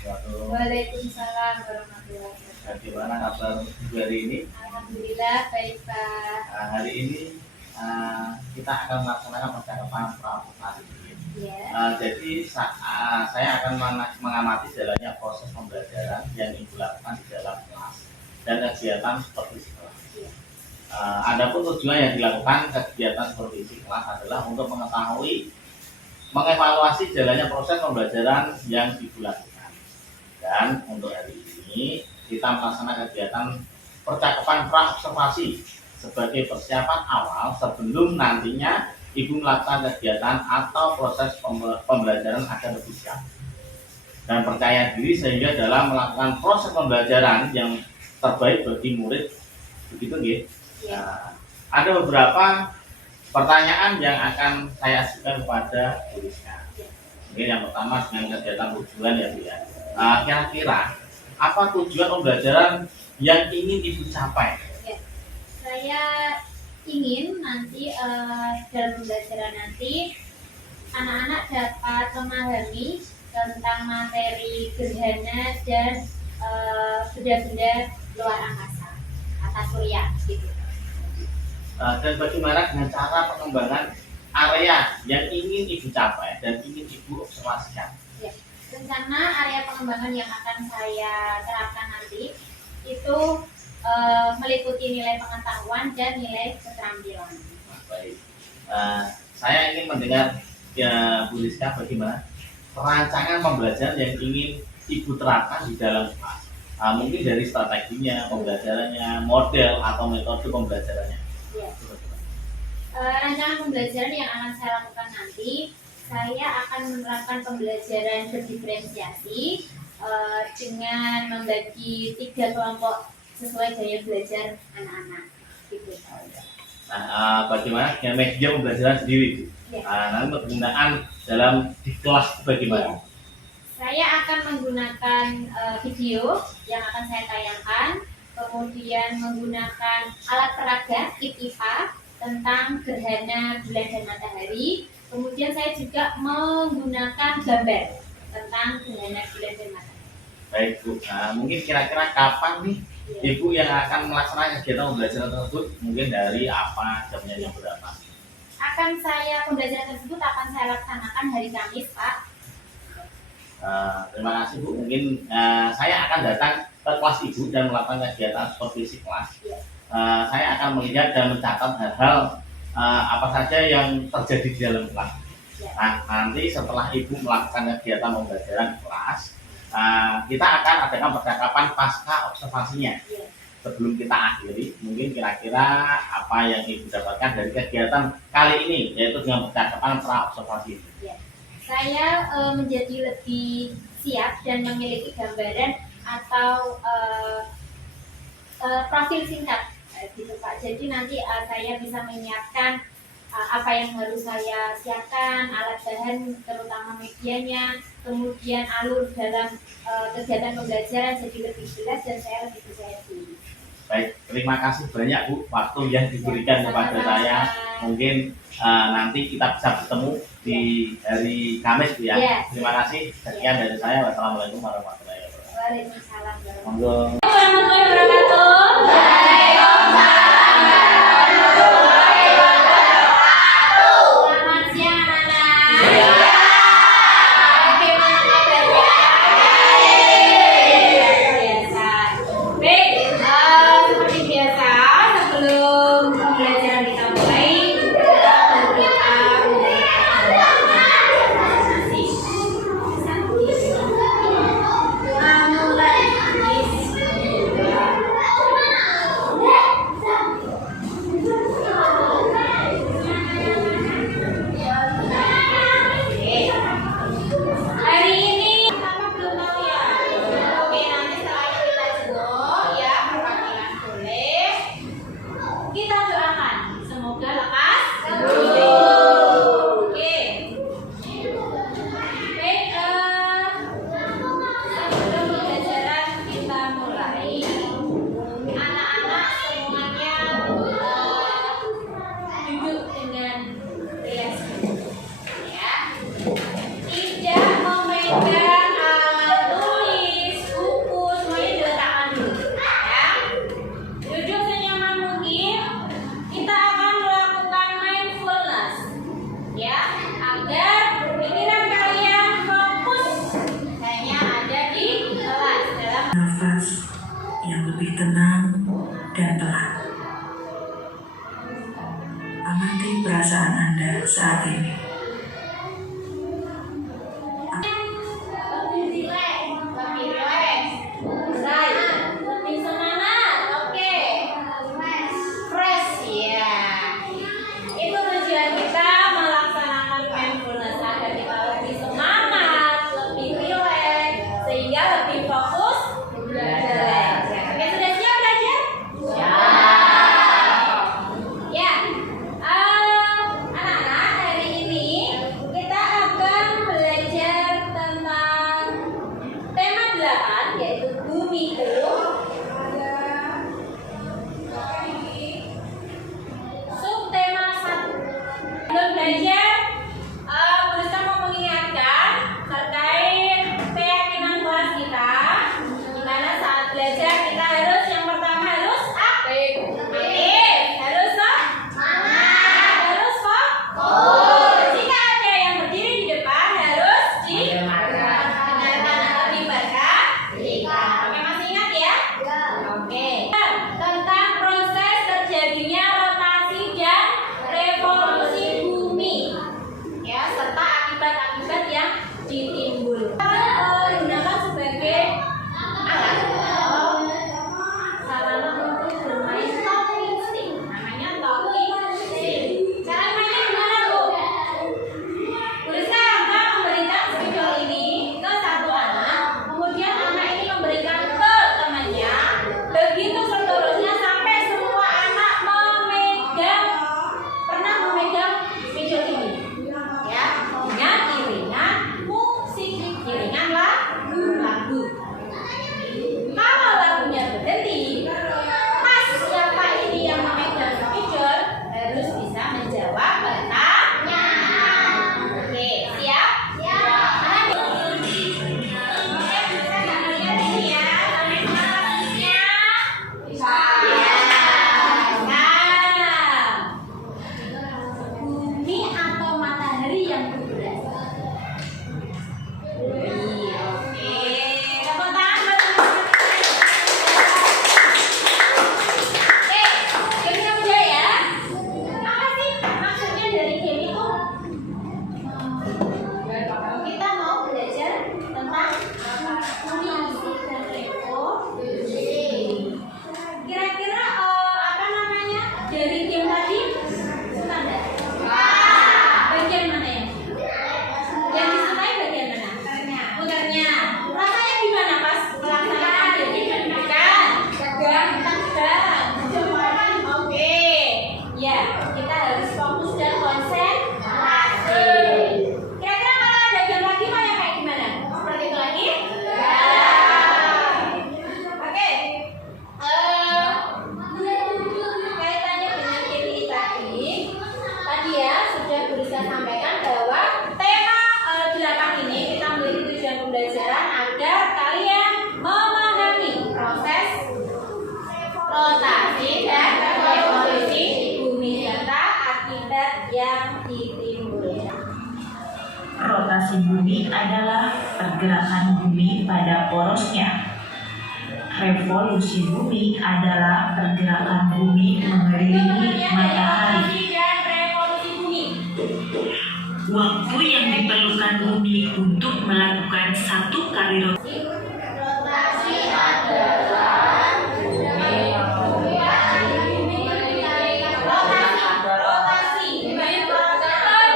wabarakatuh. Waalaikumsalam warahmatullahi wabarakatuh. Bagaimana kabar hari ini? Alhamdulillah baik Pak. Hari ini kita akan melaksanakan percakapan pra-vokasi. Ya. Jadi saya akan mengamati jalannya proses pembelajaran yang Ibu lakukan di dalam kelas dan kegiatan supervisi kelas. Ya. Adapun tujuan yang dilakukan kegiatan supervisi kelas adalah untuk mengetahui, mengevaluasi jalannya proses pembelajaran yang Ibu lakukan. Dan untuk hari ini kita melaksanakan kegiatan percakapan pra-observasi sebagai persiapan awal sebelum nantinya Ibu melakukan kegiatan atau proses pembelajaran agar lebih siap dan percaya diri sehingga dalam melakukan proses pembelajaran yang terbaik bagi murid. Begitu nggih? Ya. Ada beberapa pertanyaan yang akan saya ajukan kepada Bu Rizka. Mungkin yang pertama dengan kegiatan tujuan ya Bu ya. Kira-kira apa tujuan pembelajaran yang ingin Ibu capai? Ya. Saya ingin nanti dalam pembelajaran nanti anak-anak dapat memahami tentang materi gerhana dan benda-benda luar angkasa atau surya gitu. Dan bagaimana dengan cara pengembangan area yang ingin Ibu capai dan ingin Ibu observasikan? Ya. Rencana area pengembangan yang akan saya terapkan nanti itu meliputi nilai pengetahuan dan nilai keterampilan. Baik, saya ingin mendengar ya Bu Rizka bagaimana perancangan pembelajaran yang ingin Ibu terapkan di dalam kelas. Mungkin dari strateginya, pembelajarannya, model atau metode pembelajarannya. Ya. Rancangan pembelajaran yang akan saya lakukan nanti, saya akan menerapkan pembelajaran berdiferensiasi dengan membagi 3 kelompok sesuai gaya belajar anak-anak. Gitu. Nah, bagaimana dengan media pembelajaran sendiri? Ya. Nanti penggunaan dalam di kelas bagaimana? Saya akan menggunakan video yang akan saya tayangkan, kemudian menggunakan alat peraga IPA tentang gerhana bulan dan matahari. Kemudian saya juga menggunakan gambar tentang gerhana bulan dan matahari. Baik Bu, mungkin kira-kira kapan nih Ibu yang akan melaksanakan kegiatan pembelajaran tersebut? Mungkin dari apa, jamnya yang berapa? Pembelajaran tersebut akan saya laksanakan hari Kamis, Pak. Terima kasih Bu. Mungkin saya akan datang ke kelas Ibu dan melakukan kegiatan supervisi kelas. Saya akan melihat dan mencatat hal-hal apa saja yang terjadi di dalam kelas. Nah, nanti setelah Ibu melakukan kegiatan pembelajaran kelas, kita akan adakan percakapan pasca observasinya. Sebelum kita akhiri, mungkin kira-kira apa yang Ibu dapatkan dari kegiatan kali ini, yaitu dengan percakapan pra-observasi. Saya menjadi lebih siap dan memiliki gambaran atau profil singkat gitu Pak. Jadi nanti saya bisa menyiapkan apa yang harus saya siapkan, alat bahan terutama medianya, kemudian alur dalam kegiatan pembelajaran jadi lebih jelas dan saya lebih percaya diri. Baik, terima kasih banyak Bu waktu yang diberikan kepada saya. Mungkin nanti kita bisa bertemu di hari Kamis Bu ya. Terima kasih. Sekian dari saya. Wassalamualaikum warahmatullahi wabarakatuh. Waalaikumsalam Monggo. warahmatullahi wabarakatuh. bumi adalah pergerakan bumi pada porosnya. Revolusi bumi adalah pergerakan bumi mengelilingi matahari. Waktu yang diperlukan bumi untuk melakukan satu kali Rotasi adalah rotasi perputaran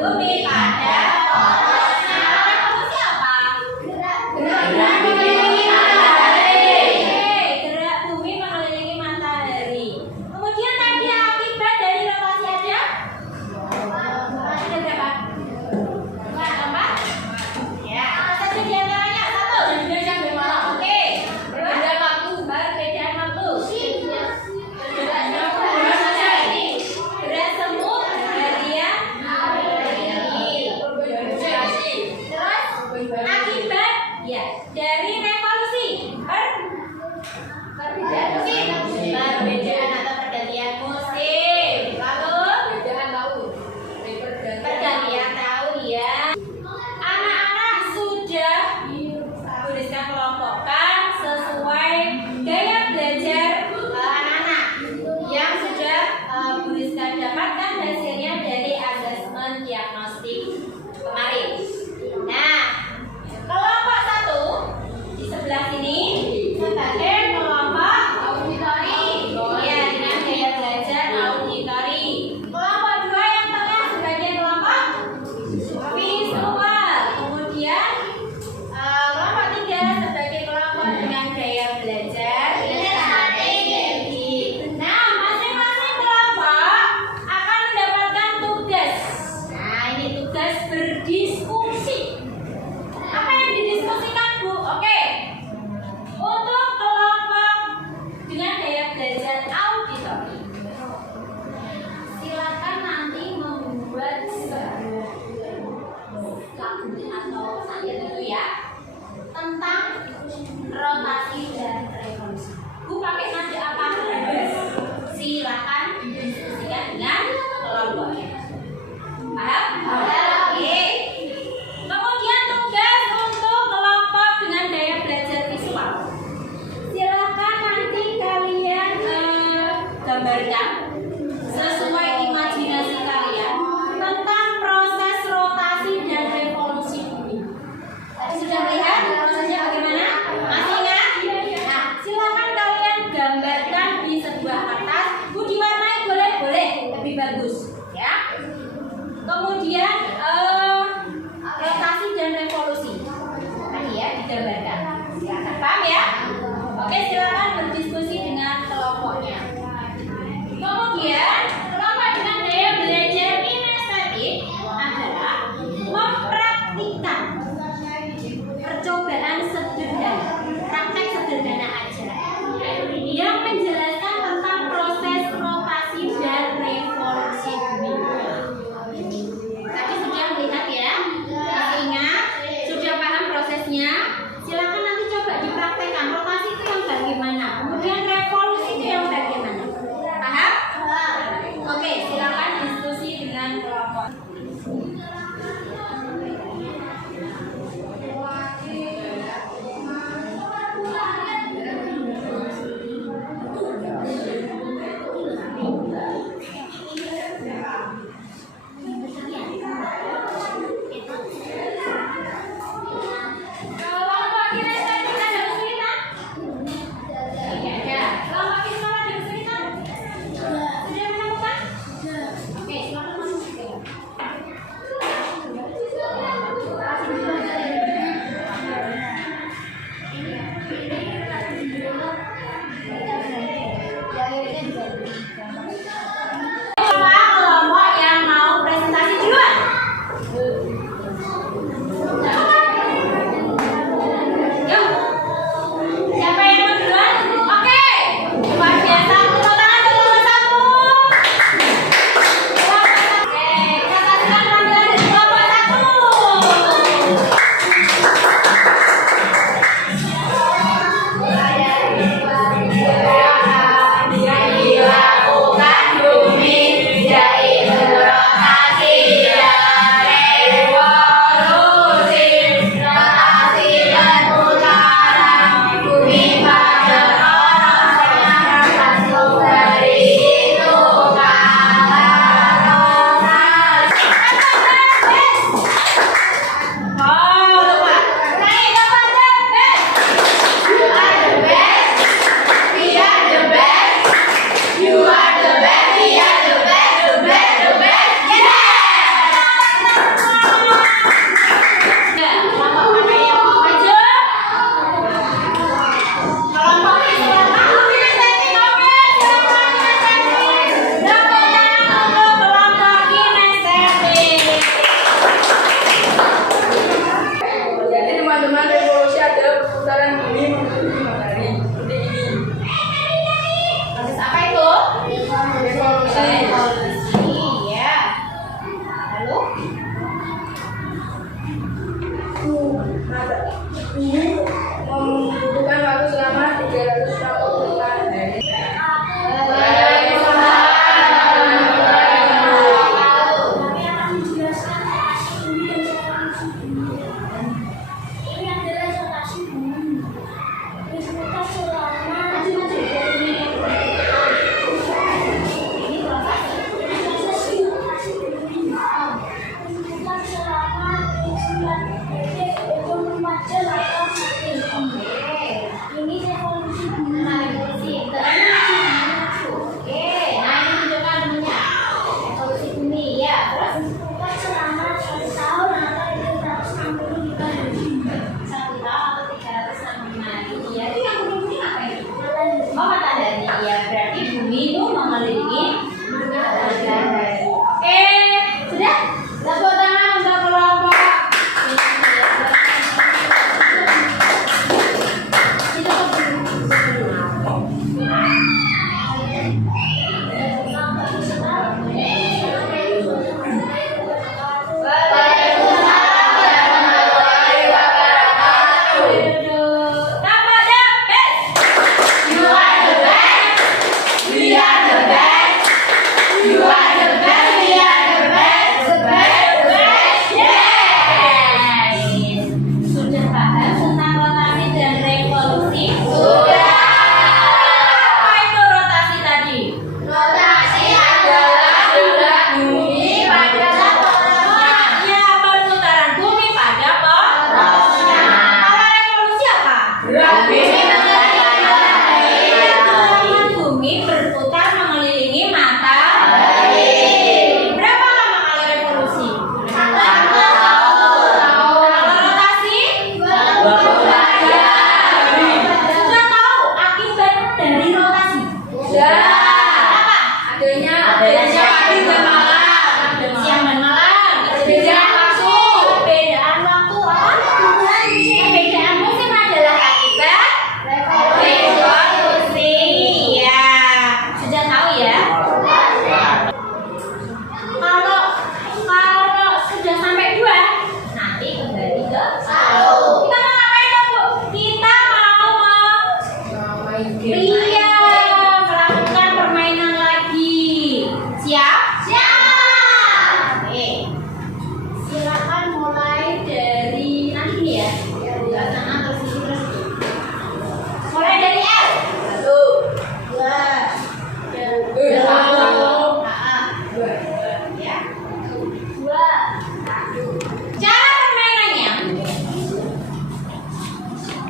bumi pada porosnya. Revolusi apa? Gerak bumi matahari. Gerak bumi mengelilingi matahari. Kemudian tadi akibat dari rotasi ada? Ada berapa? Empat. Ya. Saja di antaranya satu. Perbedaan berapa? Oke. Perbedaan waktu. Perbedaan waktu. Berat semut, harian, terus akibat ya dari revolusi perbedaan atau pergantian musim, lalu pergantian tahun ya. Anak-anak sudah tuliskan kelompokkan sesuai gaya belajar anak-anak yang sudah tuliskan dapatkan hasilnya dari asesmen diagnostik kemarin. Nah, kelompok satu di sebelah sini sebagai kelompok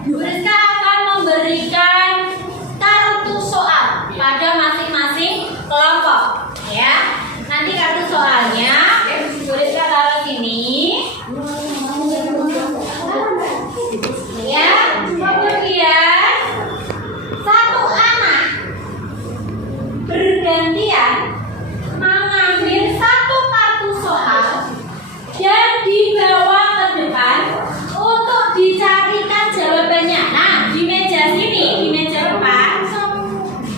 Bu Rizka akan memberikan kartu soal pada masing-masing kelompok, ya. Nanti kartu soalnya Bu Rizka taruh sini, ya. Kemudian satu anak bergantian mengambil satu kartu soal dan dibawa ke depan untuk dicarikan jawabannya. Nah, di meja sini, di meja depan,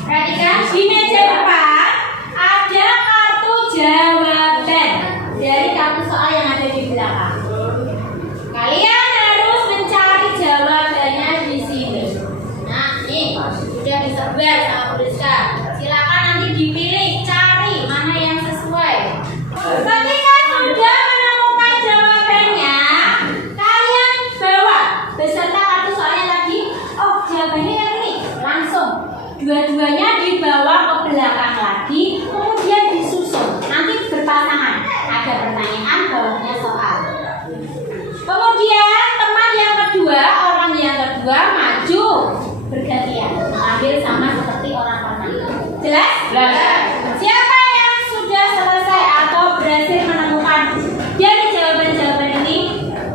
perhatikan, di meja depan ada kartu jawaban dari kartu soal yang ada di belakang. Kalian harus mencari jawabannya di sini. Nah, nih sudah disebar sama Bu Rizka. Silakan nanti dipilih, cari mana yang sesuai. Ketika sudah menemukan jawabannya, kalian bawa beserta kartu soalnya tadi. Oh, jawabannya yang ini. Langsung dua-duanya dibawa ke belakang lagi, kemudian disusun. Nanti berpasangan. Ada pertanyaan, bawahnya soal. Kemudian teman yang kedua, orang yang kedua maju bergantian mengambil sama seperti orang pertama. Jelas? Jelas. Siapa yang sudah selesai atau berhasil menemukan dari jawaban-jawaban ini,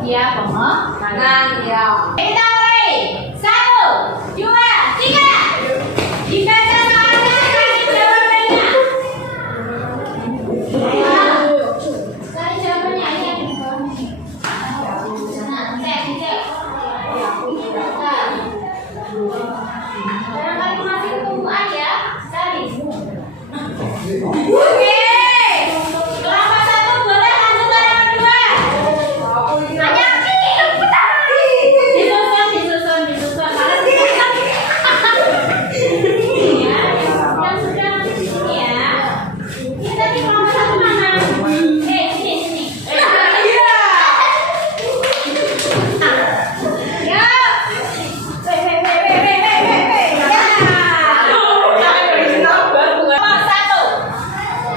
dia pemenang. Ya. Kita mulai. 1, 2, 3. Dibaca soalnya, cari jawabannya. Cari jawabannya ini yang di bawah ini. Nah, cek. Barangkali masih ketemu aja, cari. Oke. Kelompok 1 boleh lanjutkan yang kedua. Hanya disusun. Ya, yang sudah di sini ya. Kita di kelompok 1 mana? Sini. Ya. Kelompok 1.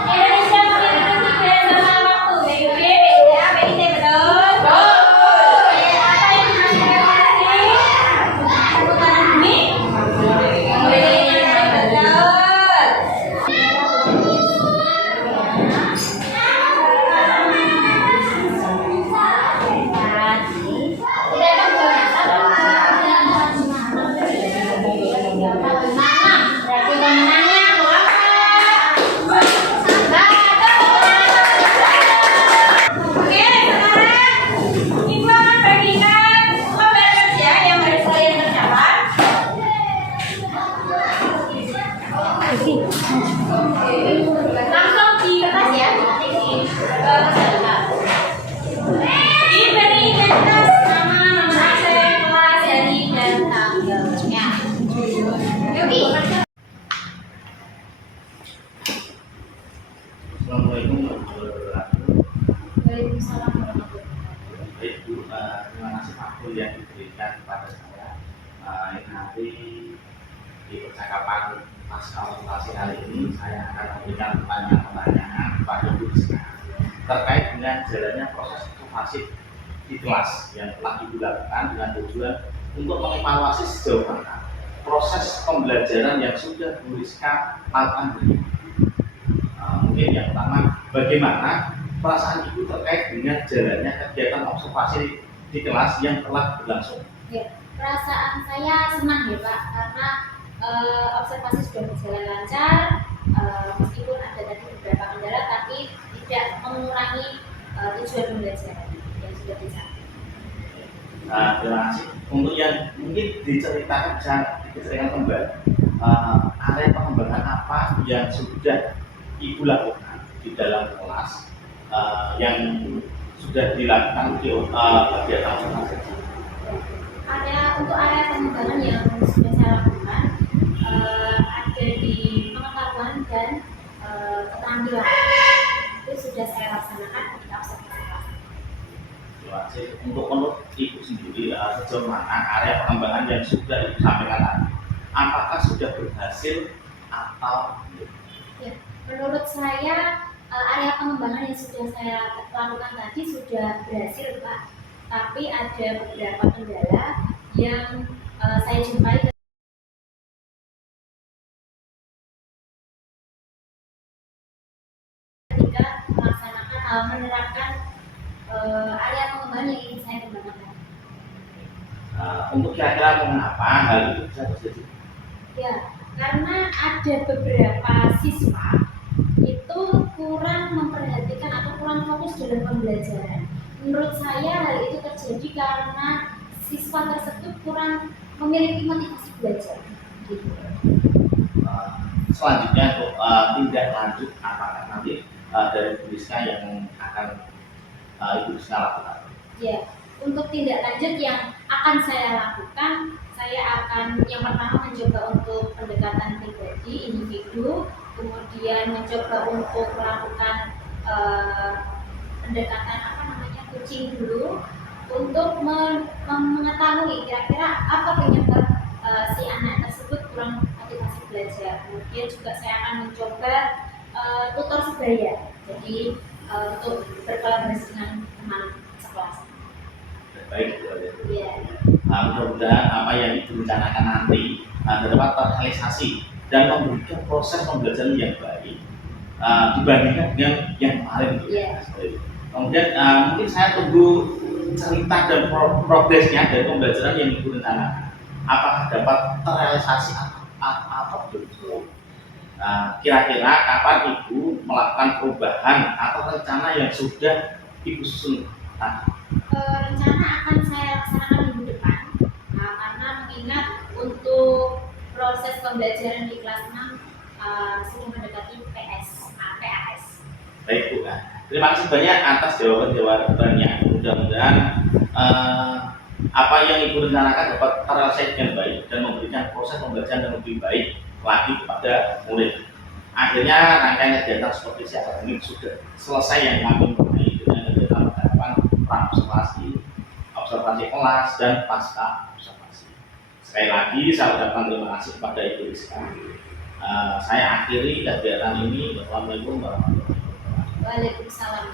Indonesia memiliki 3 zona waktu, yaitu B, PIT, A, PIT, betul? Apa yang masih relevansi? Seputaran bumi? Betul. Berarti pemenangnya Oke, sekarang Ibu akan bagikan lembar kerja yang harus kalian kerjakan. Langsung di kertas ya. Diberi kertas nama, nomor absen, kelas, hari, dan tanggalnya. Yogi. Assalamualaikum warahmatullahi wabarakatuh. Waalaikumsalam warahmatullahi wabarakatuh. Baik Bu, terima kasih waktu yang diberikan kepada saya. Ini nanti di percakapan pasca orientasi hari ini saya akan memberikan pertanyaan-pertanyaan kepada Bu Rizka terkait dengan jalannya proses observasi di kelas yang telah Ibu lakukan dengan tujuan untuk mengevaluasi sejauh mana proses pembelajaran yang sudah Bu Rizka lakukan ini. Mungkin yang pertama, bagaimana perasaan Ibu terkait dengan jalannya kegiatan observasi di kelas yang telah berlangsung? Ya, perasaan saya senang ya Pak, karena observasi sudah berjalan lancar, meskipun ada tadi beberapa kendala, tapi tidak mengurangi tujuan pembelajaran yang sudah dicapai. Terima kasih. Untuk yang mungkin diceritakan, bisa diceritakan kembali area pengembangan apa yang sudah Ibu lakukan di dalam kelas yang sudah dilakukan di kegiatan observasi. Untuk area pengembangan yang sudah saya lakukan ada di pengetahuan dan keterampilan, itu sudah saya laksanakan di observasi. Terima kasih. Untuk menurut Ibu sendiri, sejauh mana area pengembangan yang sudah Ibu sampaikan tadi, apakah sudah berhasil atau belum? Ya, menurut saya area pengembangan yang sudah saya lakukan tadi sudah berhasil Pak, tapi ada beberapa kendala yang untuk kira-kira mengapa hal itu bisa terjadi? Ya, karena ada beberapa siswa itu kurang memperhatikan atau kurang fokus dalam pembelajaran. Menurut saya hal itu terjadi karena siswa tersebut kurang memiliki motivasi belajar. Gitu. Selanjutnya untuk tindak lanjut apakah nanti dari Bu Rizka yang akan Ibu Rizka lakukan? Ya, untuk tindak lanjut yang akan saya lakukan, saya akan yang pertama mencoba untuk pendekatan pribadi, individu, kemudian mencoba untuk melakukan pendekatan coaching dulu untuk mengetahui kira-kira apa penyebab si anak tersebut kurang motivasi belajar. Kemudian juga saya akan mencoba tutor sebaya, jadi untuk berkolaborasi dengan teman sekelas. Baik, Bu Ade. Iya. Mudah-mudahan apa yang direncanakan nanti dapat terrealisasi dan memberikan proses pembelajaran yang baik dibandingkan dengan yang kemarin. Iya. Kemudian mungkin saya tunggu cerita dan progresnya dari pembelajaran yang Ibu rencanakan. Apakah dapat terrealisasi atau belum? Kira-kira kapan Ibu melakukan perubahan atau rencana yang sudah Ibu susun? Rencana akan saya laksanakan minggu depan, karena mengingat untuk proses pembelajaran di kelas 6 sudah mendekati PAS. Baik Bu, terima kasih banyak atas jawabannya. Mudah-mudahan apa yang Ibu rencanakan dapat terrealisasi dengan baik dan memberikan proses pembelajaran yang lebih baik lagi kepada murid. Akhirnya rangkaian kegiatan seperti siapa ini sudah selesai yang kami mulai dengan kegiatan penerapan observasi kelas dan pasca observasi. Sekali lagi saya ucapkan terima kasih kepada Ibu Rizka. Saya akhiri kegiatan ini. Wassalamualaikum warahmatullahi wabarakatuh. Waalaikumsalam.